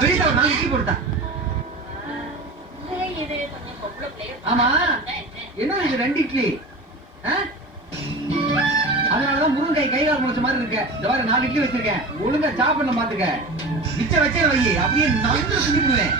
பெரியதா நான் இட்லி போட்டா. ஆமா என்ன இது 2 இட்லி? அதனாலதான் முருங்கை கை கால் முளைச்ச மாதிரி இருக்க. இந்த மாதிரி 4 இட்லி வச்சிருக்கேன். ஒழுங்கா சாப்பிடணும் பாத்துக்க. மிச்ச வச்சே வை. அப்படியே நந்து குடிக்குவேன்.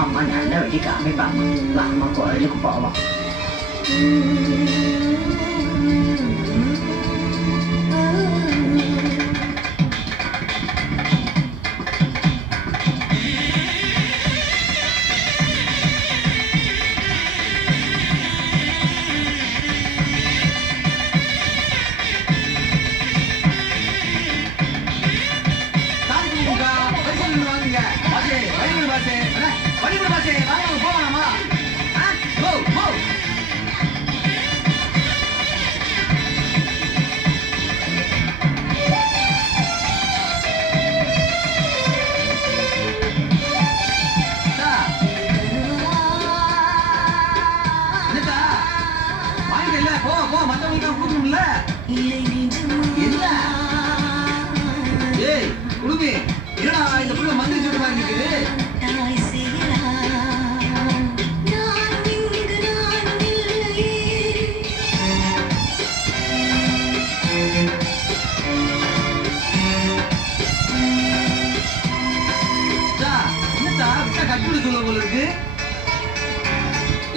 அம்மா நல்ல வழி காமிப்பாமா. வாமா கோயிலுக்கு போவோம்.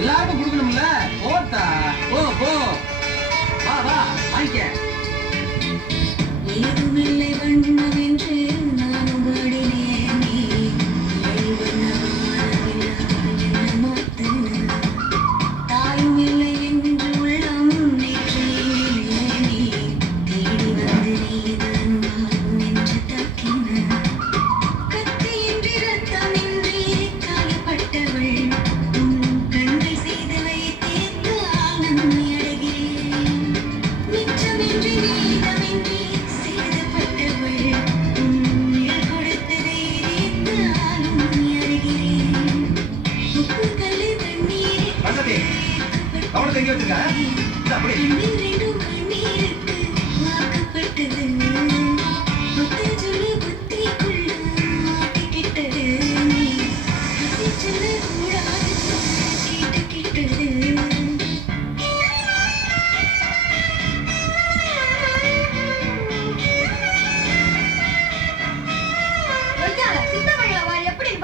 எல்லாருக்கும் கொடுக்கணும்ல. போட்டா போ போ வா வா வாங்கிக்க. ஏதுமில்லை வண்ணம் என்று நானும் பாடினேனே. தாயும் இல்லை என்று உள்ளம் நெற்றியிலேனே. தேடி வந்து நீதான் நெஞ்சு தக்கின. கத்தியின்றி ரத்தமின்றி காயப்பட்டவள் உன் கண்கள் செய்து வைத்தேன். நன்மை அடைகிறேன். எங்க வச்சிருக்க? இந்தா, அப்படி. கண்ணில்